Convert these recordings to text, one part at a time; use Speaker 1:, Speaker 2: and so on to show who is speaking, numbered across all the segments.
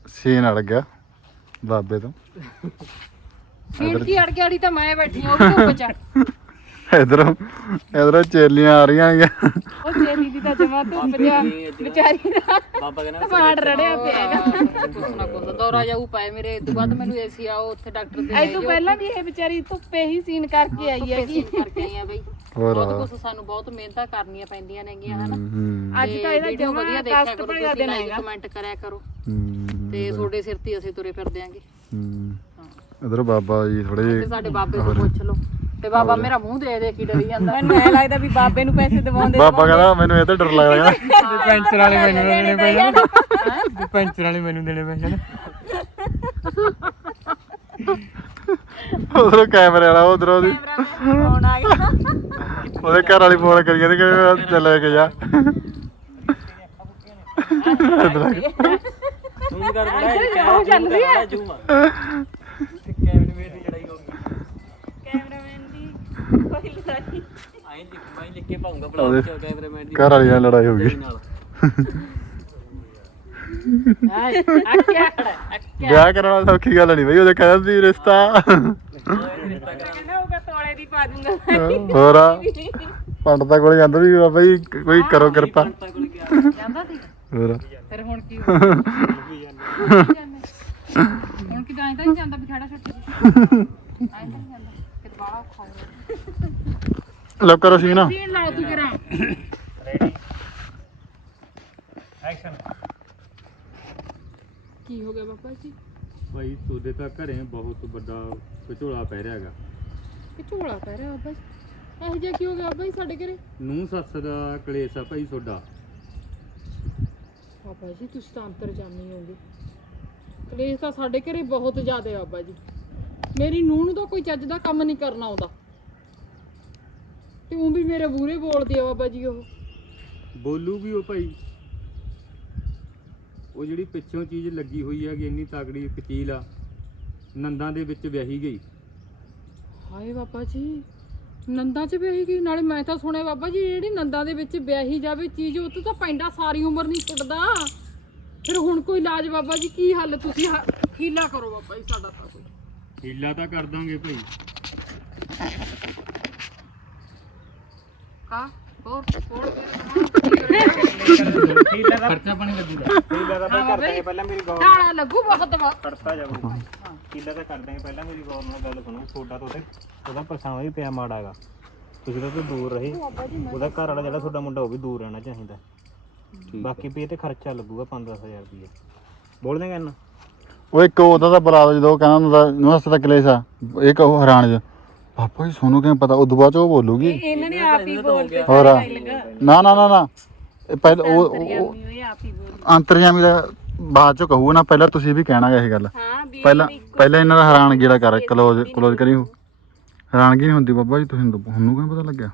Speaker 1: Scene ਅੜ ਗਿਆ ਬਾਬੇ ਤੋਂ।
Speaker 2: ਸੀਨ ਕੀ ਅੜ ਗਿਆ ਤਾਂ ਮੈਂ ਬੈਠੀ ਹਾਂ ਉਹ ਵੀ ਧੁੱਪ ਚ।
Speaker 1: ਇਧਰੋਂ ਚੇਲੀਆਂ ਆ ਰਹੀਆਂ ਨੇ।
Speaker 2: ਉਹ ਚੇਲੀ ਦੀ ਤਾਂ ਜਮਾ ਧੁੱਪ ਜਾ ਵਿਚਾਰੀ ਦਾ
Speaker 3: ਬਾਬਾ ਕਹਿੰਦਾ
Speaker 2: ਟਮਾਟ ਰੜਿਆ ਪਿਆ ਹੈਗਾ।
Speaker 4: ਕੁਛ ਨਾ ਕੁਛ ਦੌਰਾ ਜਾਊ ਪਾਏ ਮੇਰੇ। ਇਹ ਤੋਂ ਬਾਅਦ ਮੈਨੂੰ ਏਸੀ ਆਓ ਉੱਥੇ ਡਾਕਟਰ ਦੇ
Speaker 2: ਇਹ ਤੋਂ ਪਹਿਲਾਂ ਵੀ ਇਹ ਵਿਚਾਰੀ ਧੁੱਪੇ ਹੀ ਸੀਨ ਕਰਕੇ ਆਈ ਹੈਗੀ।
Speaker 4: ਕਰਕੇ ਆਈ ਆ ਬਈ।
Speaker 1: ਹੋਰ
Speaker 4: ਬਹੁਤ ਕੁਛ ਸਾਨੂੰ ਬਹੁਤ ਮਿਹਨਤਾਂ ਕਰਨੀਆਂ ਪੈਂਦੀਆਂ ਨੇਗੀਆਂ ਹਨਾ।
Speaker 2: ਅੱਜ ਤਾਂ ਇਹਦਾ
Speaker 4: ਵੀਡੀਓ
Speaker 2: ਜਮਾ
Speaker 4: ਵਧੀਆ ਦੇਖਿਆ
Speaker 2: ਕਸ਼ਟ
Speaker 4: ਕਰੋ
Speaker 2: ਭਰਿਆ
Speaker 4: ਤੁਸੀਂ,
Speaker 2: ਦਿਨ
Speaker 4: ਲਾਈਕ
Speaker 2: ਹੈਗਾ।
Speaker 4: ਕਮੈਂਟ ਕਰਿਆ ਕਰੋ
Speaker 1: ਹੂੰ
Speaker 4: ਤੇ ਤੁਹਾਡੇ ਸਿਰ ਤੇ ਅਸੀਂ ਤੁਰੇ ਫਿਰਦੇ ਆਂਗੇ।
Speaker 1: ਇਧਰ ਬਾਬਾ ਜੀ ਥੋੜੇ
Speaker 4: ਤੇ ਸਾਡੇ ਬਾਬੇ ਤੋਂ ਪੁੱਛ ਲਓ ਤੇ ਬਾਬਾ ਮੇਰਾ ਮੂੰਹ ਦੇ ਦੇ ਕੇ ਡਰੀ ਜਾਂਦਾ।
Speaker 2: ਮੈਨੂੰ ਐ ਲੱਗਦਾ ਵੀ ਬਾਬੇ ਨੂੰ ਪੈਸੇ ਦਿਵਾਉਂਦੇ
Speaker 1: ਬਾਬਾ ਕਹਿੰਦਾ ਮੈਨੂੰ ਇਹ ਤਾਂ ਡਰ ਲੱਗਦਾ।
Speaker 3: ਪੈਂਚਰ ਵਾਲੇ ਮੈਨੂੰ ਦੇਣੇ ਪੈ ਜਾਣ। ਪੈਂਚਰ ਵਾਲੇ ਮੈਨੂੰ ਦੇਣੇ ਪੈ ਜਾਣ।
Speaker 1: ਉਧਰੋਂ ਕੈਮਰੇ ਵਾਲਾ ਉਧਰੋਂ ਦੀ
Speaker 2: ਫੋਨ ਆ ਗਿਆ।
Speaker 1: ਉਹਦੇ ਘਰ ਵਾਲੀ ਫੋਨ ਕਰੀ ਜਾਂਦੀ ਕਿ ਚੱਲ ਲੈ ਕੇ ਜਾ।
Speaker 3: ਤੂੰ ਕਰ ਬੜਾ
Speaker 2: ਉਹ ਚੱਲਦੀ ਹੈ
Speaker 3: ਜੂਮ ਕੈਮਰੇ ਵੇਟ ਦੀ ਲੜਾਈ ਹੋ ਗਈ।
Speaker 2: ਕੈਮਰਾਮੈਨ ਦੀ ਕੋਈ ਲੜਾਈ।
Speaker 3: ਮੈਂ ਲਿਖ ਕੇ ਪਾਉਂਗਾ ਬਲੌਗ ਚ ਕੈਮਰਾਮੈਨ ਦੀ
Speaker 1: ਘਰ ਵਾਲੀ ਨਾਲ ਲੜਾਈ ਹੋ ਗਈ।
Speaker 3: ਨਾਲ।
Speaker 2: ਆ ਕਿਆ ਖੜਾ
Speaker 1: ਵਿਆਹ ਕਰਾਉਣਾ ਸੌਖੀ ਗੱਲ ਨਹੀਂ ਬਈ। ਉਹਦੇ ਕਹਿੰਦਾ ਸੀ ਰਿਸ਼ਤਾ
Speaker 2: ਕਹਿੰਦਾ ਹੋਗਾ ਤੋਲੇ ਦੀ ਪਾ ਦੂੰਗਾ।
Speaker 1: ਹੋਰ ਪੰਡਤਾਂ ਕੋਲ ਜਾਂਦਾ ਵੀ ਬਾਬਾ ਜੀ ਕੋਈ ਕਰੋ ਕਿਰਪਾ।
Speaker 4: ਜਾਂਦਾ ਸੀ
Speaker 1: ਹੋਰ
Speaker 4: ਫਿਰ ਹੁਣ ਕੀ ਹੁਣ ਕੀ ਤਾਂ ਨਹੀਂ ਜਾਂਦਾ ਵੀ ਖੜਾ ਛੱਡ ਆਇਆ ਨਹੀਂ ਜਾਂਦਾ ਕਿ ਬਾਲਾ ਔਖਾ ਹੋ ਗਿਆ।
Speaker 1: ਲੋ ਕਰੋ ਸੀ ਨਾ।
Speaker 4: ਸੀਨ ਲਾਓ ਤੂੰ ਜਰਾ।
Speaker 3: Ready action.
Speaker 4: ਕੀ ਹੋ ਗਿਆ ਬਾਬਾ ਜੀ?
Speaker 5: ਭਾਈ ਤੁਹਾਡੇ ਤਾਂ ਘਰੇ ਬਹੁਤ ਵੱਡਾ ਵਿਚੋਲਾ ਪੈ ਰਿਹਾ ਹੈਗਾ।
Speaker 4: ਕਿ ਝੋਲਾ ਪੈ ਰਿਹਾ ਬਾਬਾ ਜੀ? ਇਹੋ ਜਿਹਾ ਕੀ ਹੋ ਗਿਆ ਬਾਬਾ ਜੀ ਸਾਡੇ ਘਰੇ?
Speaker 5: ਨੂੰਹ ਸੱਸ ਦਾ ਕਲੇਸ਼ ਆ ਭਾਈ ਤੁਹਾਡਾ।
Speaker 4: ਬਾਬਾ ਜੀ ਤੁਸੀਂ ਤਾਂ ਅੰਤਰਜਾਮੀ ਹੋਗੇ। ਕਲੇਸ਼ ਤਾਂ ਸਾਡੇ ਘਰੇ ਬਹੁਤ ਜ਼ਿਆਦਾ ਆ ਬਾਬਾ ਜੀ। ਮੇਰੀ ਨੂੰਹ ਨੂੰ ਤਾਂ ਕੋਈ ਚੱਜ ਦਾ ਕੰਮ ਨਹੀਂ ਕਰਨਾ ਆਉਂਦਾ ਤੇ ਉਹ ਵੀ ਮੇਰੇ ਬੂਰੇ ਬੋਲਦੀ ਆ ਬਾਬਾ ਜੀ। ਉਹ
Speaker 5: ਬੋਲੂਗੀ ਉਹ ਭਾਈ। ਉਹ ਜਿਹੜੀ ਪਿੱਛੋਂ ਚੀਜ਼ ਲੱਗੀ ਹੋਈ ਹੈਗੀ ਇੰਨੀ ਤਕੜੀ ਕਚੀਲ ਆ, ਨੰਦਾਂ ਦੇ ਵਿੱਚ ਵਿਆਹੀ ਗਈ।
Speaker 4: ਹਾਏ ਬਾਬਾ ਜੀ ਨੰਦਾਂ 'ਚ ਵਿਆਹੀ ਗਈ? ਨਾਲੇ ਮੈਂ ਤਾਂ ਸੁਣਿਆ ਬਾਬਾ ਜੀ ਜਿਹੜੀ ਨੰਦਾਂ ਦੇ ਵਿੱਚ ਵਿਆਹੀ ਜਾਵੇ ਚੀਜ਼ ਉਹ ਤੋਂ ਤਾਂ ਪੈਂਡਾ ਸਾਰੀ ਉਮਰ ਨਹੀਂ ਛੁੱਟਦਾ। ਫਿਰ ਹੁਣ ਕੋਈ ਇਲਾਜ ਬਾਬਾ ਜੀ? ਕੀ ਹੱਲ ਤੁਸੀਂ ਹੀਲਾ ਕਰੋ ਬਾਬਾ ਜੀ ਸਾਡਾ ਤਾਂ ਕੋਈ।
Speaker 5: ਹੀਲਾ ਤਾਂ ਕਰ ਦਾਂਗੇ ਭਾਈ।
Speaker 4: ਕਾ ਹੋਰ
Speaker 3: ਖਰਚਾ ਪਾਣੀ ਲੱਗੂਗਾ। ਕੀਲਾ ਦਾ ਭਾਈ ਕਰ ਦਾਂਗੇ ਪਹਿਲਾਂ ਮੇਰੀ ਗੌਰ
Speaker 4: ਨਾਲ ਲੱਗੂ ਬਹੁਤ ਵਾ।
Speaker 3: ਕਰਤਾ ਜਾਊਗਾ। ਕੀਲਾ ਤਾਂ ਕਰ ਦਾਂਗੇ ਪਹਿਲਾਂ ਮੇਰੀ ਗੌਰ ਨਾਲ ਗੱਲ ਸੁਣੋ। ਤੁਹਾਡਾ ਤਾਂ ਉਹਦਾ ਪਰਛਾਵਾਂ ਵੀ ਪਿਆ ਮਾੜਾ ਹੈਗਾ। ਤੁਸੀਂ ਤਾਂ ਦੂਰ ਰਹੇ। ਉਹਦਾ ਘਰ ਵਾਲਾ ਜਿਹੜਾ ਤੁਹਾਡਾ ਮੁੰਡਾ ਉਹ ਵੀ ਦੂਰ ਰਹਿਣਾ ਚਾਹੀਦਾ। ਬਾਕੀ ਵੀ ਇਹ ਤੇ ਖਰਚਾ ਲੱਗੂਗਾ 5-10,000 ਰੁਪਏ। ਬੋਲ ਦੇਂਗੇ ਇਹਨਾਂ
Speaker 1: ਉਹ ਇੱਕ ਉਹਦਾ ਤਾਂ ਬੁਲਾ ਦੋ ਜਦੋਂ ਕਹਿੰਦਾ ਹੁੰਦਾ ਨੂੰਹ ਸੱਸ ਦਾ ਕਲੇਸ਼ ਆ। ਇਹ ਕਹੋ ਹੈਰਾਨ ਜ ਬਾਬਾ ਜੀ ਸੋਨੂੰ ਕਿਵੇਂ ਪਤਾ? ਉਦੋਂ ਬਾਅਦ ਚ ਉਹ ਬੋਲੂਗੀ।
Speaker 2: ਇਹਨਾਂ ਨੇ ਆਪ ਹੀ ਬੋਲ ਕੇ
Speaker 1: ਹੋਰ ਨਾ ਨਾ ਨਾ ਨਾ ਇਹ ਪਹਿਲਾਂ ਉਹ
Speaker 2: ਇਹ ਆਪ ਹੀ ਬੋਲ।
Speaker 1: ਅੰਤਰਜਾਮੀ ਦਾ ਬਾਅਦ ਚ ਕਹੂਗਾ ਨਾ, ਪਹਿਲਾਂ ਤੁਸੀਂ ਵੀ ਕਹਿਣਾ ਗਾ ਇਹ ਗੱਲ।
Speaker 2: ਹਾਂ ਵੀ
Speaker 1: ਪਹਿਲਾਂ ਇਹਨਾਂ ਦਾ ਹੈਰਾਨਗੀ ਜਿਹੜਾ ਕਰ ਕਲੋਜ਼ ਕਰੀ। ਹੈਰਾਨਗੀ ਨਹੀਂ ਹੁੰਦੀ ਬਾਬਾ ਜੀ ਤੁਸੀਂ ਤੁਹਾਨੂੰ ਕਿਵੇਂ ਪਤਾ ਲੱਗਿਆ?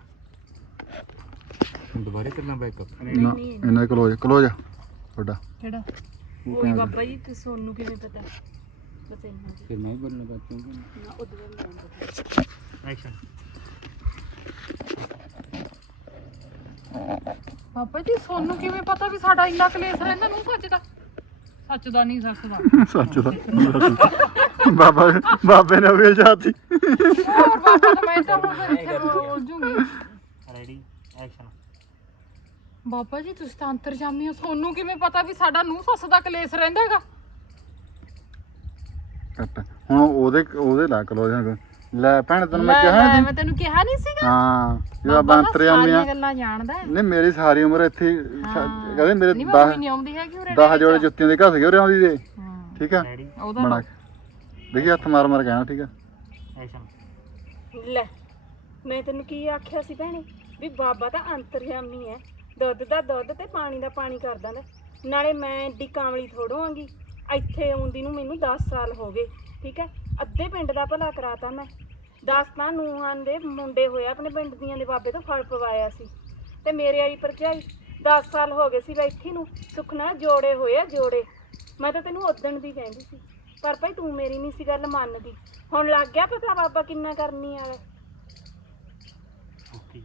Speaker 5: ਦੁਬਾਰੇ ਕਰਨਾ ਬੈਕਅਪ।
Speaker 1: ਨਾ ਇਹਨਾਂ ਦਾ ਕਲੋਜ਼ ਤੁਹਾਡਾ
Speaker 2: ਕਿਹੜਾ ਕੋਈ ਬਾਬਾ ਜੀ ਤੇ ਸੋਨੂੰ ਕਿਵੇਂ ਪਤਾ? ਬਸ ਇੰਨਾ ਜੀ।
Speaker 5: ਫਿਰ ਮੈਂ ਹੀ ਬੋਲਣਾ ਚਾਹਤਾ ਹੂੰ।
Speaker 2: ਨਾ ਉਦੋਂ ਵੀ ਨਹੀਂ ਪਤਾ।
Speaker 3: ਐਕਸ਼ਨ।
Speaker 4: ਬਾਬਾ ਜੀ ਸੋਨੂੰ ਕਿਵੇਂ ਪਤਾ ਵੀ ਸਾਡਾ ਇੰਨਾ ਕਲੇਸ਼ ਰਹਿੰਦਾ? ਨੂੰ ਸੱਚ ਦਾ ਨਹੀਂ ਸੱਸ ਦਾ।
Speaker 1: ਸੱਚ ਦਾ ਬਾਬੇ ਨੇ ਵੀ ਜਾਤੀ।
Speaker 4: ਹੋਰ ਬਾਬਾ ਤਾਂ ਮੈਂ ਤਾਂ ਹੁਣ ਫਿਰ ਇੱਥੇ ਬੋਲ ਜੂਗੀ।
Speaker 3: Ready action.
Speaker 4: ਬਾਬਾ ਜੀ ਤੁਸੀਂ ਤਾਂ ਅੰਤਰਜਾਮੀ ਹੋ। ਸੋਨੂੰ ਕਿਵੇਂ ਪਤਾ ਵੀ ਸਾਡਾ ਨੂੰ ਸੱਸ ਦਾ ਕਲੇਸ਼ ਰਹਿੰਦਾ ਹੈਗਾ?
Speaker 1: ਕੱਟ ਹੁਣ ਉਹਦੇ ਲਾ ਕਲੋਜ਼। ਲੈ ਭੈਣ ਤੈਨੂੰ ਮੈਂ ਕਿਹਾ
Speaker 4: ਮੈਂ
Speaker 1: ਨਹੀਂ
Speaker 4: ਤੈਨੂੰ ਕਿਹਾ ਨਹੀਂ ਸੀਗਾ।
Speaker 1: ਹਾਂ ਇਹ ਬਾਬਾ ਅੰਤਰਜਾਮੀ ਆ।
Speaker 4: ਸਾਰੀਆਂ ਗੱਲਾਂ ਜਾਣਦਾ ਹੈ।
Speaker 1: ਨਹੀਂ ਮੇਰੀ ਸਾਰੀ ਉਮਰ ਇੱਥੇ ਕਹਿੰਦੇ ਮੇਰੇ
Speaker 4: ਨਹੀਂ ਮੈਂ ਕੋਈ ਨਹੀਂ ਆਉਂਦੀ ਹੈਗੀ ਉਰੇ।
Speaker 1: 10 ਜੋੜੇ ਜੁੱਤੀਆਂ ਦੇ ਘਸ ਗਏ ਉਰੇ ਆਉਂਦੀ ਦੇ। ਠੀਕ ਆ
Speaker 3: ਰੈਡੀ
Speaker 4: ਉਹਦਾ
Speaker 1: ਬਣਾ ਦੇਖੀ ਹੱਥ ਮਾਰ ਕਹਿਣਾ। ਠੀਕ ਆ
Speaker 3: ਐਕਸ਼ਨ।
Speaker 2: ਲੈ ਮੈਂ ਤੈਨੂੰ ਕੀ ਆਖਿਆ ਸੀ ਭੈਣੇ ਵੀ ਬਾਬਾ ਤਾਂ ਅੰਤਰਜਾਮੀ ਹੈ। ਦੁੱਧ ਦਾ ਦੁੱਧ ਤੇ ਪਾਣੀ ਦਾ ਪਾਣੀ ਕਰ ਦਿੰਦਾ। ਨਾਲੇ ਮੈਂ ਏਡੀ ਕਾਮਲੀ ਥੋੜੋ ਆਂਗੀ। ਇੱਥੇ ਆਉਂਦੀ ਨੂੰ ਮੈਨੂੰ 10 ਸਾਲ ਹੋ ਗਏ। ਠੀਕ ਹੈ ਅੱਧੇ ਪਿੰਡ ਦਾ ਭਲਾ ਕਰਾਤਾ ਮੈਂ। 10 ਤਾਂ ਨੂੰਹਾਂ ਦੇ ਮੁੰਡੇ ਹੋਏ ਆਪਣੇ ਪਿੰਡ ਦੀਆਂ ਦੇ ਬਾਬੇ ਤੋਂ ਫਲ ਪਵਾਇਆ ਸੀ ਤੇ ਮੇਰੇ ਵਾਲੀ ਭਰਜਾਈ 10 ਸਾਲ ਹੋ ਗਏ ਸੀ ਬੈਠੀ ਨੂੰ। ਸੁਖਨਾ ਜੋੜੇ ਹੋਏ ਆ ਜੋੜੇ। ਮੈਂ ਤਾਂ ਤੈਨੂੰ ਉਦਣ ਦੀ ਕਹਿੰਦੀ ਸੀ ਪਰ ਭਾਈ ਤੂੰ ਮੇਰੀ ਨਹੀਂ ਸੀ ਗੱਲ ਮੰਨਦੀ। ਹੁਣ ਲੱਗ ਗਿਆ ਪਤਾ ਬਾਬਾ ਕਿੰਨਾ ਕਰਨੀ ਵਾਲਾ।
Speaker 3: ਓਕੇ।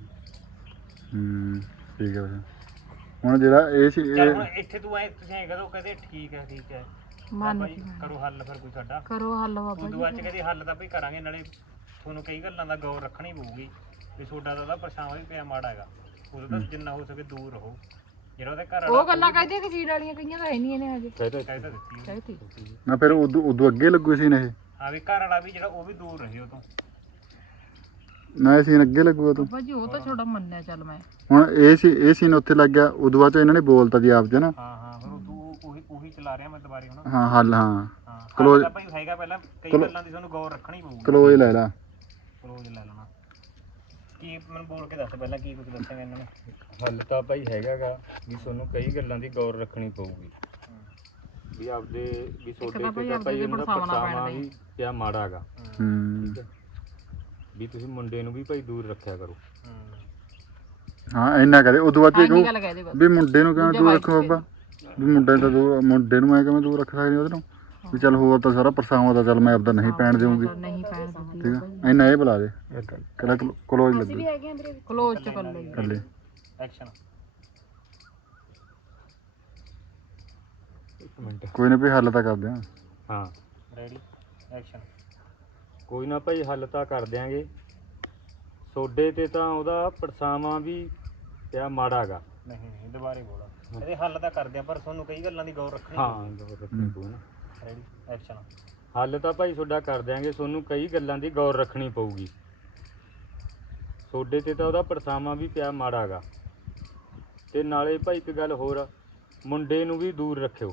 Speaker 1: ਠੀਕ ਹੈ ਹੁਣ ਜਿਹੜਾ ਇਹ ਸੀ
Speaker 3: ਚੱਲ ਹੁਣ ਇੱਥੇ ਤੂੰ ਐ ਤੁਸੀਂ ਐ ਕਹੋ ਕਹਿੰਦੇ ਠੀਕ ਹੈ
Speaker 4: ਮੰਨ
Speaker 3: ਬਾਈ
Speaker 4: ਕੇ
Speaker 3: ਕਰੋ ਹੱਲ ਫਿਰ ਕੋਈ ਸਾਡਾ
Speaker 4: ਕਰੋ ਹੱਲ ਬਾਬਾ
Speaker 3: ਉਦੋਂ
Speaker 4: ਜੀ
Speaker 3: ਬਾਅਦ ਚ ਕਹਿੰਦੇ ਹੱਲ ਤਾਂ ਭਈ ਕਰਾਂਗੇ, ਨਾਲੇ ਤੁਹਾਨੂੰ ਕਈ ਗੱਲਾਂ ਦਾ ਗੌਰ ਰੱਖਣੀ ਪਊਗੀ ਵੀ ਤੁਹਾਡਾ ਤਾਂ ਉਹਦਾ ਪਰਛਾਵਾਂ ਵੀ ਪਿਆ ਮਾੜਾ ਹੈਗਾ, ਉਹਦਾ ਤਾਂ ਜਿੰਨਾ ਹੋ ਸਕੇ ਦੂਰ ਰਹੋ। ਜਿਹੜਾ ਉਹਦੇ ਘਰ
Speaker 4: ਉਹ ਗੱਲਾਂ ਕਹਿੰਦੇ ਕਿ ਚੀੜ ਵਾਲੀਆਂ ਕਈਆਂ ਤਾਂ ਹੈ ਨਹੀਂ ਇਹਨੇ ਹਜੇ
Speaker 3: ਕਹਿ ਤਾਂ ਦਿੱਤੀ
Speaker 4: ਕਹਿਤੀ
Speaker 1: ਨਾ ਫਿਰ ਉਦੋਂ ਅੱਗੇ ਲੱਗੂ ਸੀ ਨੇ ਇਹ
Speaker 3: ਹਾਂ ਵੀ ਘਰ ਵਾਲਾ ਵੀ ਜਿਹੜਾ ਉਹ ਵੀ ਦੂਰ ਰਹੇ ਉਹ ਤੋਂ।
Speaker 1: ਨਾ ਇਹ ਸੀਨ ਅੱਗੇ ਲੱਗੂਗਾ ਤੂੰ
Speaker 4: ਬਾਬਾ ਜੀ ਉਹ ਤਾਂ ਛੋੜਾ ਮੰਨਿਆ ਚੱਲ ਮੈਂ
Speaker 1: ਹੁਣ ਇਹ ਸੀਨ ਉੱਥੇ ਲੱਗ ਗਿਆ, ਉਦੋਂ ਬਾਅਦ ਚ ਇਹਨਾਂ ਨੇ ਬੋਲਤਾ ਜੀ ਆਪ ਚ ਨਾ
Speaker 3: ਹਾਂ ਹਾਂ ਫਿਰ ਤੂੰ ਉਹੀ ਚਲਾ ਰਿਹਾ ਮੈਂ ਦੁਬਾਰੇ ਹੁਣ।
Speaker 1: ਹਾਂ ਹੱਲ ਹਾਂ
Speaker 3: ਹਾਂ
Speaker 1: Close-
Speaker 3: ਤਾਂ ਭਾਈ ਹੈਗਾ, ਪਹਿਲਾਂ ਕਈ ਗੱਲਾਂ ਦੀ ਤੁਹਾਨੂੰ ਗੌਰ ਰੱਖਣੀ ਪਊਗੀ।
Speaker 1: ਕਲੋਜ਼ ਲੈ ਲਾ।
Speaker 3: ਕਲੋਜ਼ ਲੈ ਲੈਣਾ ਕੀ ਮੈਨੂੰ ਬੋਲ ਕੇ ਦੱਸ ਪਹਿਲਾਂ ਕੀ ਕੁਝ ਦੱਸਾਂਗੇ ਇਹਨਾਂ ਨੇ।
Speaker 5: ਹੱਲ ਤਾਂ ਭਾਈ ਹੈਗਾਗਾ ਵੀ ਤੁਹਾਨੂੰ ਕਈ ਗੱਲਾਂ ਦੀ ਗੌਰ ਰੱਖਣੀ ਪਊਗੀ ਵੀ ਆਪਦੇ ਵੀ
Speaker 4: ਤਾਂ
Speaker 5: ਤੁਹਾਡੇ
Speaker 4: ਭਾਈ
Speaker 5: ਤੇ ਤਾਂ
Speaker 4: ਆਪਦੇ
Speaker 5: ਭਾਈ
Speaker 4: ਤੇ
Speaker 5: ਇਹਨਾਂ ਦਾ
Speaker 4: ਪਰਛਾਵਾਂ ਨਾ
Speaker 5: ਪਰਛਾਵਾਂ
Speaker 4: ਪੈਣ
Speaker 5: ਵੀ ਪਿਆ ਮਾੜਾ ਹੈਗਾ,
Speaker 1: ਹੂੰ
Speaker 5: ਵੀ ਤੁਸੀਂ ਮੁੰਡੇ ਨੂੰ ਵੀ ਭਾਈ ਦੂਰ ਰੱਖਿਆ ਕਰੋ।
Speaker 1: ਹਾਂ ਇੰਨਾ ਕਰੇ ਉਦੋਂ ਬਾਅਦ ਚ
Speaker 4: ਆਹ
Speaker 1: ਕਹੂ
Speaker 4: ਨਹੀਂ ਗੱਲ ਕਹਿ ਦੇ ਬਸ
Speaker 1: ਵੀ ਮੁੰਡੇ ਨੂੰ ਕਿਵੇਂ
Speaker 4: ਦੂਜਾ
Speaker 1: ਦੂਰ
Speaker 4: ਵਾਈਫ
Speaker 1: ਰੱਖੋ ਬਾਬਾ, ਵੀ ਮੁੰਡੇ ਤਾਂ ਮੁੰਡੇ ਨੂੰ ਐ ਕਿਵੇਂ ਦੂਰ ਰੱਖ ਸਕਦੀ ਉਹਦੇ ਨੂੰ, ਵੀ ਚੱਲ ਹੋਰ ਤਾਂ ਸਾਰਾ ਪਰਛਾਵਾਂ ਦਾ ਚੱਲ ਮੈਂ ਆਪਦਾ ਨਹੀਂ ਪੈਣ ਦੇਵਾਂਗੀ,
Speaker 4: ਨਹੀਂ ਪੈਣ ਦਿੰਦੀ
Speaker 1: ਠੀਕ ਆ ਇੰਨਾ ਇਹ ਬੁਲਾ ਦੇ ਕਹਿੰਦਾ ਕਲੋਜ਼
Speaker 2: ਅਸੀਂ ਵੀ
Speaker 1: ਲੱਗੂ
Speaker 2: ਹੈਗੇ ਆਂ ਵੀਰੇ
Speaker 4: ਕਲੋਜ਼ ਚ ਕਰ ਲਈ
Speaker 1: ਥੱਲੇ।
Speaker 3: ਐਕਸ਼ਨ
Speaker 5: ਇੱਕ ਮਿੰਟ।
Speaker 1: ਕੋਈ ਨਾ ਵੀ ਹੱਲ ਤਾਂ ਕਰਦੇ ਆ।
Speaker 5: ਹਾਂ
Speaker 3: ਰੈਡੀ ਐਕਸ਼ਨ।
Speaker 5: ਕੋਈ ਨਾ ਭਾਈ ਹੱਲ ਤਾਂ ਕਰ ਦਿਆਂਗੇ, ਤੁਹਾਡੇ ਤੇ ਤਾਂ ਉਹਦਾ ਪਰਛਾਵਾਂ ਵੀ ਪਿਆ ਮਾੜਾ ਹੈਗਾ।
Speaker 3: ਨਹੀਂ ਦੁਬਾਰੇ ਬੋਲਾ, ਇਹਦੇ ਹੱਲ ਤਾਂ ਕਰਦੇ ਆ ਪਰ ਤੁਹਾਨੂੰ ਕਈ ਗੱਲਾਂ ਦੀ ਗੌਰ ਰੱਖਣੀ
Speaker 5: ਹਾਂ ਗੌਰ ਰੱਖਣੀ ਪਊ ਨਾ।
Speaker 3: Ready action.
Speaker 5: ਹੱਲ ਤਾਂ ਭਾਈ ਤੁਹਾਡਾ ਕਰ ਦਿਆਂਗੇ, ਤੁਹਾਨੂੰ ਕਈ ਗੱਲਾਂ ਦੀ ਗੌਰ ਰੱਖਣੀ ਪਊਗੀ। ਤੁਹਾਡੇ ਤੇ ਤਾਂ ਉਹਦਾ ਪਰਛਾਵਾਂ ਵੀ ਪਿਆ ਮਾੜਾ ਹੈਗਾ, ਤੇ ਨਾਲੇ ਭਾਈ ਇੱਕ ਗੱਲ ਹੋਰ, ਮੁੰਡੇ ਨੂੰ ਵੀ ਦੂਰ ਰੱਖਿਓ।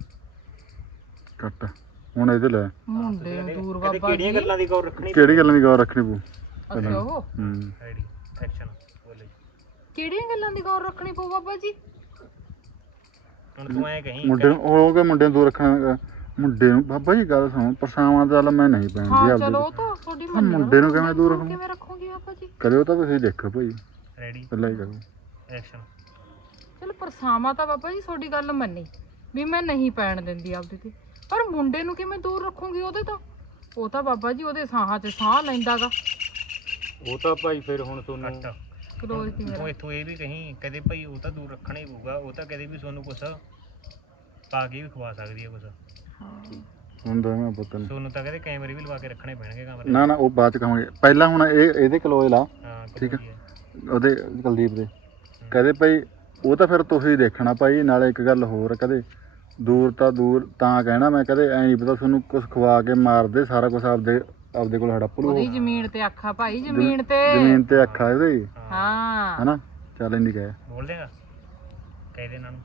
Speaker 1: ਕੱਟ ਹੁਣ ਇਹਦੇ ਲੈ
Speaker 4: ਮੁੰਡੇ ਨੂੰ ਦੂਰ
Speaker 3: ਇਹਦੇ
Speaker 4: ਬਾਬਾ
Speaker 3: ਕਿਹੜੀਆਂ
Speaker 4: ਜੀ
Speaker 3: ਗੱਲਾਂ ਦੀ ਗੌਰ ਰੱਖਣੀ।
Speaker 1: ਕਿਹੜੀ ਗੱਲਾਂ ਦੀ ਗੌਰ ਰੱਖਣੀ ਪਊ
Speaker 4: ਅੱਛਾ ਉਹ
Speaker 1: ਹੂੰ
Speaker 3: ਰੈਡੀ ਐਕਸ਼ਨ ਬੋਲੇ।
Speaker 4: ਕਿਹੜੀਆਂ ਗੱਲਾਂ ਦੀ ਗੌਰ ਰੱਖਣੀ ਪਊ ਬਾਬਾ ਜੀ?
Speaker 3: ਹੁਣ ਤੂੰ ਐ ਕਹੀਂ
Speaker 1: ਮੁੰਡੇ ਨੂੰ ਉਹ ਕਿ ਮੁੰਡੇ ਨੂੰ ਦੂਰ ਰੱਖਣਾ, ਮੁੰਡੇ ਨੂੰ ਬਾਬਾ ਜੀ ਗੱਲ ਸੁਣੋ ਪਰਛਾਵਾਂ ਦਾ ਚੱਲ ਮੈਂ ਨਹੀਂ ਪੈਣ ਦੀ
Speaker 4: ਹਾਂ
Speaker 1: ਆਪਦੇ
Speaker 4: ਚਲੋ
Speaker 1: ਤੇ।
Speaker 4: ਉਹ ਤਾਂ ਤੁਹਾਡੀ
Speaker 1: ਹਾਂ,
Speaker 4: ਮੰਨੀ
Speaker 1: ਮੁੰਡੇ ਨੂੰ ਕਿਵੇਂ ਦੂਰ ਰੱਖੂੰ?
Speaker 4: ਕਿਵੇਂ ਰੱਖੋਗੇ ਬਾਬਾ ਜੀ?
Speaker 1: ਕਰਿਓ ਤਾਂ ਤੁਸੀਂ ਦੇਖੋ ਭਾਈ
Speaker 3: ਰੈਡੀ
Speaker 1: ਪਹਿਲਾਂ ਹੀ ਕਰੋ।
Speaker 3: ਐਕਸ਼ਨ।
Speaker 4: ਚਲ ਪਰਛਾਵਾਂ ਤਾਂ ਬਾਬਾ ਜੀ ਤੁਹਾਡੀ ਗੱਲ ਮੰਨੀ ਵੀ ਮੈਂ ਨਹੀਂ ਪੈਣ ਦਿੰਦੀ ਆਪਦੇ ਤੇ, ਪਰ ਮੁੰਡੇ ਨੂੰ ਕਿਵੇਂ ਦੂਰ ਰੱਖੂਗੀ ਉਹਦੇ ਤੋਂ? ਉਹ ਤਾਂ ਬਾਬਾ ਜੀ ਉਹਦੇ ਸਾਹਾਂ 'ਚ ਸਾਹ ਲੈਂਦਾਗਾ।
Speaker 5: ਉਹ ਤਾਂ ਭਾਈ ਫਿਰ ਹੁਣ ਤੁਹਾਨੂੰ
Speaker 3: ਕੱਟ।
Speaker 4: ਕਲੋਜ਼ ਕਿਵੇਂ
Speaker 3: ਤੂੰ ਇੱਥੋਂ ਇਹ ਵੀ ਕਹੀਂ ਕਦੇ ਭਾਈ ਉਹ ਤਾਂ ਦੂਰ ਰੱਖਣਾ ਹੀ ਪਊਗਾ, ਉਹ ਤਾਂ ਕਦੇ ਵੀ ਤੁਹਾਨੂੰ ਕੁਛ ਪਾ ਕੇ ਵੀ ਖਵਾ ਸਕਦੀ ਹੈ ਕੁਛ।
Speaker 1: ਹੁੰਦਾ ਮੈਂ ਪੁੱਤ ਨੂੰ
Speaker 3: ਤੁਹਾਨੂੰ ਤਾਂ ਕਦੇ ਕੈਮਰੇ ਵੀ ਲਵਾ ਕੇ ਰੱਖਣੇ ਪੈਣਗੇ ਕਮਰੇ।
Speaker 1: ਨਾ ਨਾ ਉਹ ਬਾਅਦ ਚ ਕਹਾਂਗੇ, ਪਹਿਲਾਂ ਹੁਣ ਇਹਦੇ ਕਲੋਜ਼ ਲਾ
Speaker 3: ਹਾਂ
Speaker 1: ਠੀਕ ਆ।
Speaker 3: ਹੈ।
Speaker 1: ਉਹਦੇ ਕੁਲਦੀਪ ਦੇ ਕਹਦੇ ਭਾਈ ਉਹ ਤਾਂ ਫਿਰ ਤੁਸੀਂ ਦੇਖਣਾ ਭਾਈ, ਨਾਲੇ ਇੱਕ ਗੱਲ ਹੋਰ ਕਦੇ ਦੂਰ ਤਾਂ ਕਹਿਣਾ ਮੈਂ ਕਦੇ ਐ ਨਹੀਂ ਪਤਾ ਤੁਹਾਨੂੰ ਕੁਝ ਖਵਾ ਕੇ ਮਾਰਦੇ ਸਾਰਾ ਕੁਝ ਆਪਦੇ ਕੋਲ ਹੜੱਪ ਲੂ
Speaker 4: ਉਹਦੀ ਜ਼ਮੀਨ ਤੇ ਅੱਖਾਂ ਭਾਈ, ਜ਼ਮੀਨ ਤੇ
Speaker 1: ਜ਼ਮੀਨ ਤੇ ਅੱਖਾਂ ਇਹਦੇ
Speaker 4: ਹਾਂ
Speaker 1: ਹਨਾ ਚੱਲ ਇੰਨੀ ਕਹਿ
Speaker 3: ਬੋਲ ਦੇਗਾ ਕਹਿ ਦੇ ਇਹਨਾਂ ਨੂੰ।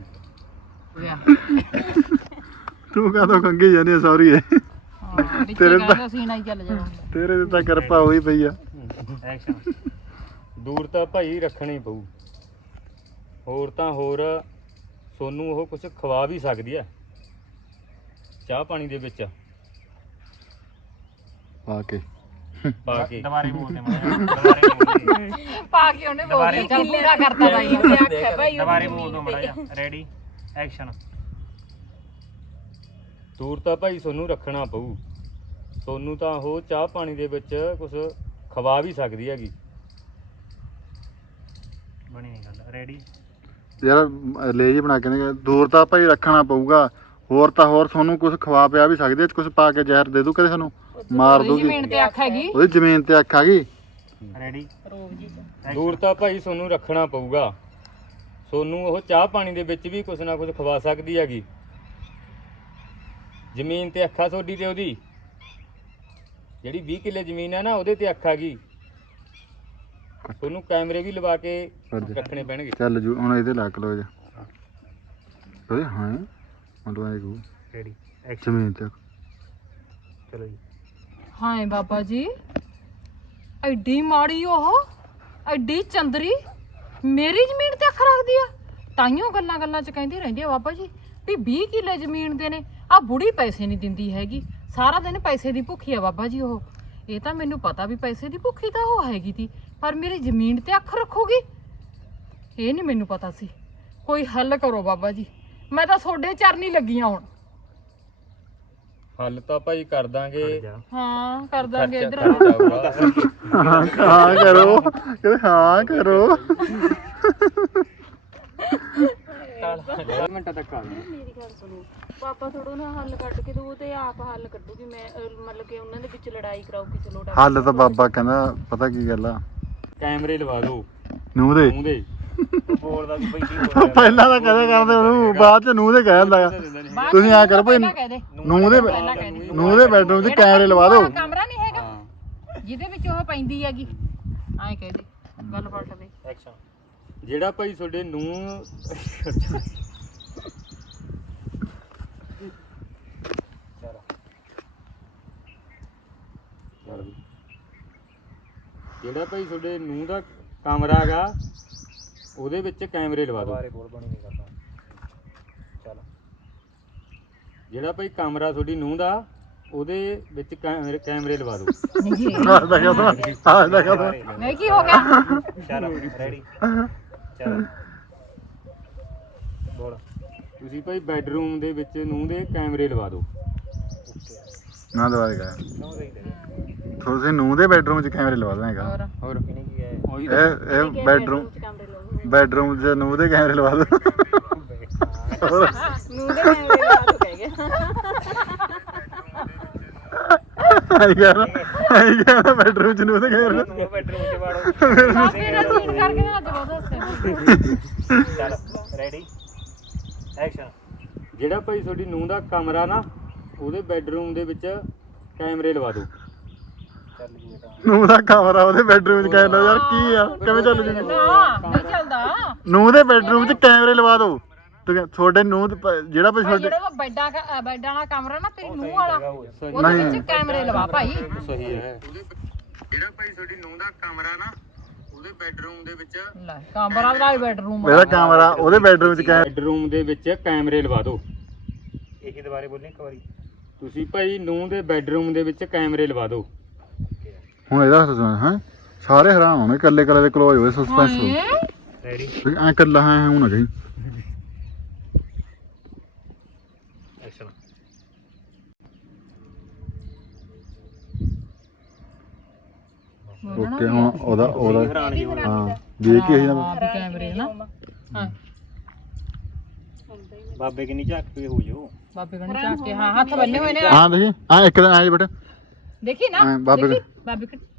Speaker 1: ਤੂੰ ਕਾਹਤੋਂ ਕੰਗੀ ਜਾਨੀ ਸੌਰੀ ਹੈ
Speaker 4: ਹਾਂ ਤੇਰੇ ਤਾਂ ਸੀਨਾ ਹੀ ਚੱਲ ਜਾਣਾ।
Speaker 1: ਤੇਰੇ ਤੇ ਤਾਂ ਕਿਰਪਾ ਹੋਈ ਪਈ ਆ।
Speaker 3: ਐਕਸ਼ਨ।
Speaker 5: ਦੂਰ ਤਾਂ ਭਾਈ ਰੱਖਣੀ ਪਊ, ਹੋਰ ਤਾਂ ਹੋਰ ਤੁਹਾਨੂੰ ਉਹ ਕੁਝ ਖਵਾ ਵੀ ਸਕਦੀ ਆ ਚਾਹ ਪਾਣੀ ਦੇ ਵਿੱਚ
Speaker 1: ਪਾ ਕੇ
Speaker 5: ਪਾ ਕੇ।
Speaker 3: ਦੁਬਾਰੇ ਬੋਲਦੇ ਮੈਂ ਦੁਬਾਰੇ ਬੋਲ
Speaker 4: ਪਾ ਕੇ ਉਹਨੇ ਬੋਲੀ ਚੱਲ ਪੂਰਾ ਕਰਤਾ ਬਾਈ ਉਹਨੇ ਆਖਿਆ ਭਾਈ
Speaker 3: ਦੁਬਾਰੇ ਬੋਲ ਦੋ ਮੜਾ ਜਾ। Ready action.
Speaker 5: ਦੂਰ ਤਾਂ ਭਾਈ ਤੁਹਾਨੂੰ ਰੱਖਣਾ ਪਊ, ਤੁਹਾਨੂੰ ਤਾਂ ਉਹ ਚਾਹ ਪਾਣੀ ਦੇ ਵਿੱਚ ਕੁਝ ਖਵਾ ਵੀ ਸਕਦੀ ਹੈਗੀ।
Speaker 3: ਬਣੀ ਨਹੀਂ ਗੱਲ। ਰੈਡੀ
Speaker 1: ਯਾਰ ਲੈ ਜੀ ਬਣਾ ਕੇ ਨੇ ਦੂਰ ਤਾਂ ਭਾਈ ਰੱਖਣਾ ਪਊਗਾ, ਹੋਰ ਤਾਂ ਹੋਰ ਤੁਹਾਨੂੰ ਕੁਝ ਖਵਾ ਪਿਆ ਵੀ ਸਕਦੇ ਕੁਝ ਪਾ ਕੇ ਜ਼ਹਿਰ ਦੇ ਦੂ ਕਦੇ ਸਾਨੂੰ ਮਾਰ ਦੂਗੀ,
Speaker 4: ਜ਼ਮੀਨ ਤੇ ਅੱਖ ਹੈਗੀ।
Speaker 1: ਉਹਦੀ ਜ਼ਮੀਨ ਤੇ ਅੱਖ ਆ ਗਈ।
Speaker 3: ਰੈਡੀ
Speaker 5: ਦੂਰ ਤਾਂ ਭਾਈ ਤੁਹਾਨੂੰ ਰੱਖਣਾ ਪਊਗਾ, ਤੁਹਾਨੂੰ ਉਹ ਚਾਹ ਪਾਣੀ ਦੇ ਵਿੱਚ ਵੀ ਕੁਝ ਨਾ ਕੁਝ ਖਵਾ ਸਕਦੀ ਹੈਗੀ। ਜ਼ਮੀਨ ਤੇ ਅੱਖਾਂ ਤੁਹਾਡੀ ਤੇ ਉਹਦੀ ਜਿਹੜੀ 20 ਕਿੱਲੇ ਜ਼ਮੀਨ ਹੈ ਨਾ ਉਹਦੇ ਤੇ ਅੱਖ ਆ ਗਈ। ਤੁਹਾਨੂੰ ਕੈਮਰੇ ਵੀ ਲਵਾ ਕੇ ਰੱਖਣੇ ਪੈਣਗੇ।
Speaker 1: ਚੱਲ ਜੂ ਹੁਣ ਇਹਦੇ ਲੱਕ ਲੋ ਜਾ ਓਏ ਹਾਂ ਮਤਲਬ ਇਹ ਕੋ
Speaker 3: ਰੈਡੀ ਐਕਸ਼ਨ।
Speaker 1: ਜ਼ਮੀਨ ਤੇ
Speaker 3: ਚਲੋ ਜੀ।
Speaker 4: ਹਾਂ ਬਾਬਾ ਜੀ ਐਡੀ ਮਾੜੀ ਉਹ ਐਡੀ ਚੰਦਰੀ ਮੇਰੀ ਜ਼ਮੀਨ ਤੇ ਅੱਖ ਰੱਖਦੀ ਆ। ਤਾਈਓ ਗੱਲਾਂ ਗੱਲਾਂ ਚ ਕਹਿੰਦੇ ਰਹਿੰਦੇ ਆ ਬਾਬਾ ਜੀ ਵੀ 20 ਕਿੱਲੇ ਜ਼ਮੀਨ ਦੇ ਨੇ, ਆ ਬੁੜੀ ਪੈਸੇ ਨਹੀਂ ਦਿੰਦੀ ਹੈਗੀ, ਸਾਰਾ ਦਿਨ ਪੈਸੇ ਦੀ ਭੁੱਖੀ ਆ ਬਾਬਾ ਜੀ ਉਹ। ਇਹ ਤਾਂ ਮੈਨੂੰ ਪਤਾ ਵੀ ਪੈਸੇ ਦੀ ਭੁੱਖੀ ਤਾਂ ਉਹ ਹੈਗੀ ਤੀ, ਪਰ ਮੇਰੀ ਜ਼ਮੀਨ ਤੇ ਅੱਖ ਰੱਖੂਗੀ ਇਹ ਨਹੀਂ ਮੈਨੂੰ ਪਤਾ ਸੀ। ਕੋਈ ਹੱਲ ਕਰੋ ਬਾਬਾ ਜੀ, ਮੈਂ ਤਾਂ ਤੁਹਾਡੇ ਚਰਨੀ ਲੱਗੀਆਂ ਹੁਣ।
Speaker 5: ਹੱਲ ਤਾਂ ਭਾਈ ਕਰ ਦਾਂਗੇ,
Speaker 4: ਹਾਂ ਕਰ ਦਾਂਗੇ ਇੱਧਰ
Speaker 5: ਖਰਚਾ ਆਊਗਾ।
Speaker 1: ਹਾਂ ਕਰੋ ਕਹਿੰਦੇ ਹਾਂ ਕਰੋ
Speaker 5: ਮਿੰਟਾਂ ਤੱਕ ਆ ਜਾਣਾ।
Speaker 2: ਮੇਰੀ ਗੱਲ ਸੁਣੋ, ਪਾਪਾ ਥੋੜਾ ਨਾ ਹੱਲ ਕੱਢ ਕੇ ਦੋ ਤੇ ਆਪ ਹੱਲ ਕੱਢੂਗੀ। ਮੈਂ ਮਤਲਬ ਕਿ ਉਹਨਾਂ ਦੇ ਵਿੱਚ ਲੜਾਈ ਕਰਾਉਗੀ। ਚਲੋ
Speaker 1: ਹੱਲ ਤਾਂ ਬਾਬਾ ਕਹਿੰਦਾ ਪਤਾ ਕੀ ਗੱਲ ਆ,
Speaker 5: ਕੈਮਰੇ ਲਵਾ ਦਿਓ
Speaker 1: ਨੂੰਹ ਦੇ।
Speaker 5: ਮੂੰਹ ਦੇ।
Speaker 3: ਬੋਲਦਾ ਵੀ ਬਈ ਕੀ
Speaker 1: ਪਹਿਲਾਂ ਤਾਂ ਕਦੇ ਕਰਦੇ ਉਹਨੂੰ, ਬਾਅਦ ਚ ਨੂੰਹ ਦੇ ਕਹਿ ਦਿੰਦਾ ਗਾ। ਤੁਸੀਂ ਐ ਕਰੋ ਭਾਈ, ਨੂੰਹ ਦੇ ਬੈਡਰੂਮ 'ਚ ਕੈਮਰੇ ਲਵਾ ਦਿਓ।
Speaker 4: ਕਮਰਾ ਨਹੀਂ ਹੈਗਾ
Speaker 5: ਹਾਂ
Speaker 4: ਜਿਹਦੇ ਵਿੱਚ ਉਹ ਪੈਂਦੀ ਹੈਗੀ, ਐਂ ਕਹਿ ਦੇ ਗੱਲ ਪਲਟ ਦੇ।
Speaker 3: ਐਕਸ਼ਨ
Speaker 5: ਜਿਹੜਾ ਭਾਈ ਤੁਹਾਡੇ ਨੂੰ ਜਿਹੜਾ ਭਾਈ ਤੁਹਾਡੇ ਨੂੰਹ ਦਾ ਕਮਰਾ ਹੈਗਾ ਉਹਦੇ ਵਿੱਚ ਕੈਮਰੇ ਲਵਾ ਦਿਓ।
Speaker 3: ਬਾਰੇ ਬੋਲ ਬਣੀ ਨਹੀਂ ਕਰਦਾ। ਚੱਲ
Speaker 5: ਜਿਹੜਾ ਭਾਈ ਕਮਰਾ ਤੁਹਾਡੀ ਨੂੰਹ ਦਾ ਉਹਦੇ ਵਿੱਚ ਕੈਮਰੇ ਲਵਾ ਦਿਓ।
Speaker 4: ਨਹੀਂ ਕੀ ਹੋ ਗਿਆ?
Speaker 3: ਚੱਲ ਰੈਡੀ ਚੱਲ ਬੋਲ।
Speaker 5: ਤੁਸੀਂ ਭਾਈ ਬੈਡਰੂਮ ਦੇ ਵਿੱਚ ਨੂੰਹ ਦੇ ਕੈਮਰੇ ਲਵਾ ਦਿਓ।
Speaker 1: ਨਾ ਦਵਾ ਦੇਗਾ
Speaker 3: ਨੋ ਦੇਈ ਦੇ
Speaker 1: ਤੁਸੀਂ ਨੂੰਹ ਦੇ ਬੈਡਰੂਮ 'ਚ ਕੈਮਰੇ ਲਵਾ ਦੇਗਾ।
Speaker 5: ਹੋਰ
Speaker 3: ਕਿਨੇ ਕੀ ਹੈ
Speaker 5: ਉਹੀ
Speaker 1: ਇਹ ਬੈਡਰੂਮ
Speaker 2: ਚ ਕਮਰੇ ਲਾਉਣੇ
Speaker 1: ਬੈਡਰੂਮ 'ਚ ਨੂੰਹ ਦੇ ਕੈਮਰੇ ਲਵਾ ਦਿਓ।
Speaker 2: ਨੂੰ ਦੇ ਕੈਮਰੇ ਲਾ ਦੋ ਕਹਿ ਗਿਆ।
Speaker 1: ਆਈ ਗਿਆ ਬੈਡਰੂਮ 'ਚ ਨੂੰਹ ਦੇ ਕੈਮਰੇ।
Speaker 3: ਨੋ ਬੈਡਰੂਮ ਚ ਵਾੜੋ।
Speaker 4: ਕਾਫੀ ਦਾ ਸੀਨ ਕਰਕੇ ਨਾ ਜਰੋ ਦੱਸੇ।
Speaker 3: ਚੱਲ ਰੈਡੀ ਐਕਸ਼ਨ
Speaker 5: ਜਿਹੜਾ ਭਾਈ ਤੁਹਾਡੀ ਨੂੰਹ ਦਾ ਕਮਰਾ ਨਾ ਉਹਦੇ ਬੈਡਰੂਮ ਦੇ ਵਿੱਚ ਕੈਮਰੇ ਲਵਾ ਦਿਓ।
Speaker 3: ਚੱਲ ਜੀ ਬੇਟਾ
Speaker 1: ਨੂੰਹ ਦਾ ਕਮਰਾ ਉਹਦੇ ਬੈਡਰੂਮ 'ਚ ਕੈਮਰਾ, ਯਾਰ ਕੀ ਆ ਕਿਵੇਂ ਚੱਲ ਜੂਗੀ?
Speaker 4: ਨਾ ਨਹੀਂ ਚੱਲਦਾ
Speaker 1: ਨੂੰਹ ਦੇ ਬੈਡਰੂਮ 'ਚ ਕੈਮਰੇ ਲਵਾ ਦਿਓ। ਤੁਹਾਡੇ ਨੂੰਹ ਜਿਹੜਾ ਭਾਈ
Speaker 4: ਭਾਈ
Speaker 1: ਤੁਹਾਡੇ
Speaker 4: ਜਿਹੜਾ ਉਹ ਬੈਡਾਂ ਵਾਲਾ ਕਮਰਾ ਨਾ ਤੇਰੀ ਨੂੰਹ ਵਾਲਾ,
Speaker 5: ਸਹੀ
Speaker 4: ਉਹਦੇ
Speaker 1: ਨਹੀਂ।
Speaker 4: ਵਿੱਚ ਕੈਮਰੇ ਲਵਾ ਭਾਈ।
Speaker 5: ਸਹੀ ਹੈ।
Speaker 1: ਜਿਹੜਾ ਭਾਈ ਤੁਹਾਡੀ ਨੂੰਹ ਦਾ ਕਮਰਾ ਨਾ ਉਹਦੇ ਬੈਡਰੂਮ ਦੇ ਵਿੱਚ
Speaker 4: ਲੈ ਕਮਰਾ ਦਾ ਬੈਡਰੂਮ
Speaker 1: ਇਹਦਾ ਕਮਰਾ ਉਹਦੇ ਬੈਡਰੂਮ 'ਚ
Speaker 5: ਬੈਡਰੂਮ ਦੇ ਵਿੱਚ ਕੈਮਰੇ ਲਵਾ ਦਿਓ।
Speaker 3: ਇਹੀ ਦੁਬਾਰੇ ਬੋਲੀ ਇੱਕ ਵਾਰੀ।
Speaker 5: ਤੁਸੀਂ ਭਾਈ ਨੂੰਹ ਦੇ ਬੈਡਰੂਮ ਦੇ ਵਿੱਚ ਕੈਮਰੇ ਲਵਾ ਦਿਓ।
Speaker 1: ਹੁਣ ਇਹਦਾ ਹੈ ਸਾਰੇ ਹੈਰਾਨ ਹੋਣੇ, ਇਕੱਲੇ ਇਕੱਲੇ ਦੇ ਕਲੋਜ਼ ਹੋਏ ਸਸਪੈਂਸ
Speaker 3: ਰੈਡੀ
Speaker 1: ਐ ਇਕੱਲਾ ਹੈ ਹੁਣ ਨਾ ਕਹੀਂ।
Speaker 3: ਐਕਸ਼ਨ
Speaker 1: ਓਕੇ ਹੁਣ ਉਹਦਾ
Speaker 3: ਹੈਰਾਨਗੀ ਹੋਣੀ।
Speaker 1: ਹਾਂ ਵੀ ਕੀ ਹੈ ਨਾ
Speaker 4: ਹਾਂ ਵੀ ਕੈਮਰੇ ਨਾ। ਹਾਂ
Speaker 3: ਬਾਬੇ ਕਿੰਨੀ ਝੱਕ ਪਈ ਹੋ ਜੋ।
Speaker 4: ਬਾਬੇ ਕਣ ਝਾਕ ਕੇ, ਹਾਂ ਹੱਥ ਬੰਨੇ ਹੋਏ ਨੇ।
Speaker 1: ਹਾਂ ਦੇਖੀ ਹਾਂ ਇੱਕ ਦਿਨ ਆਏ ਬੇਟਾ
Speaker 4: ਦੇਖੀ ਨਾ
Speaker 1: ਹਾਂ, ਬਾਬੇ
Speaker 4: ਦੇਖੀ, ਬਾਬੇ ਕਣ